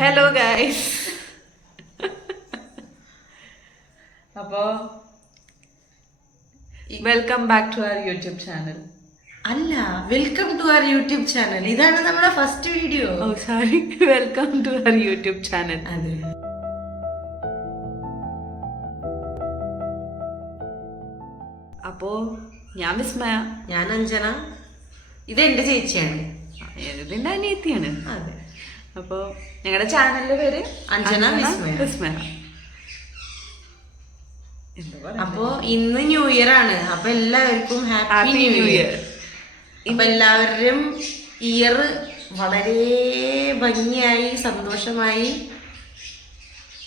Hello guys. അപ്പോ welcome back to our YouTube channel. അല്ല, welcome to our YouTube channel. ഇതാണ് നമ്മുടെ first video. Oh sorry, welcome to our YouTube channel. അതെ. അപ്പോ ഞാൻ വിസ്മയ, ഞാൻ അഞ്ജന. ഇത് എന്റെ ചേച്ചിയാണ്, ഇതിന്റെ അനിയത്തിയാണ്. അതെ. അപ്പോ ഞങ്ങളുടെ ചാനലിന്റെ പേര് അഞ്ജന വിസ്മയ. അപ്പോ ഇന്ന് ന്യൂ ഇയർ ആണ്. അപ്പൊ എല്ലാവർക്കും ഹാപ്പി ന്യൂ ഇയർ. അപ്പൊ എല്ലാവരും ഇയർ വളരെ ഭംഗിയായി സന്തോഷമായി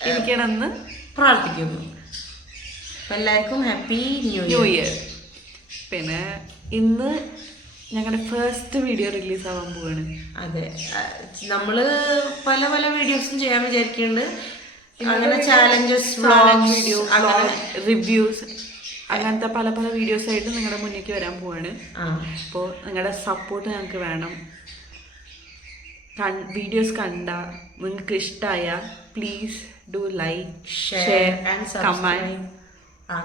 ഇരിക്കണമെന്ന് പ്രാർത്ഥിക്കുന്നു. അപ്പൊ എല്ലാവർക്കും ഹാപ്പി ന്യൂ ഇയർ. പിന്നെ ഇന്ന് ഞങ്ങളുടെ ഫസ്റ്റ് വീഡിയോ റിലീസ് ആവാൻ പോവാണ്. അതെ, നമ്മള് പല പല വീഡിയോസും ചെയ്യാൻ വിചാരിക്കുന്നുണ്ട്. അങ്ങനെ ചാലഞ്ചസ്, വീഡിയോ, റിവ്യൂസ്, അങ്ങനത്തെ പല പല വീഡിയോസ് ആയിട്ട് നിങ്ങളുടെ മുന്നിലേക്ക് വരാൻ പോവാണ്. അപ്പോൾ നിങ്ങളുടെ സപ്പോർട്ട് ഞങ്ങൾക്ക് വേണം. വീഡിയോസ് കണ്ട നിങ്ങൾക്ക് ഇഷ്ടമായ please do like, share and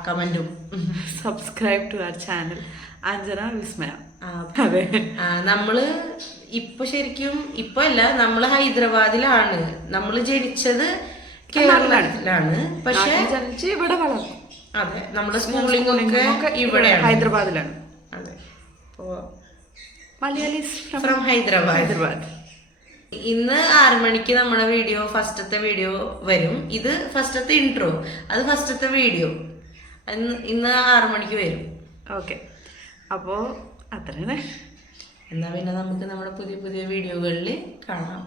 കമന്റും subscribe to our channel Anjana Vismaya. അതെ, നമ്മള് ഇപ്പൊ ശരിക്കും ഇപ്പൊ അല്ല, നമ്മള് ഹൈദരാബാദിലാണ്. നമ്മള് ജനിച്ചത് കേരളത്തിലാണ്, പക്ഷെ ഇവിടെ വളർന്നു. അതെ, നമ്മുടെ സ്കൂളിംഗ് ഒക്കെ ഇവിടെ ഹൈദരാബാദിലാണ്. അതെ. മലയാളീസ് ഫ്രം ഹൈദരാബാദ്. ഇന്ന് 6 മണിക്ക് നമ്മുടെ വീഡിയോ, ഫസ്റ്റത്തെ വീഡിയോ വരും. ഇത് ഫസ്റ്റത്തെ ഇൻട്രോ, അത് ഫസ്റ്റത്തെ വീഡിയോ. ഇന്ന് 6 മണിക്ക് വരും. ഓക്കെ, അപ്പോൾ അത്രയാണ്. എന്നാ പിന്നെ നമുക്ക് നമ്മുടെ പുതിയ പുതിയ വീഡിയോകളിൽ കാണാം.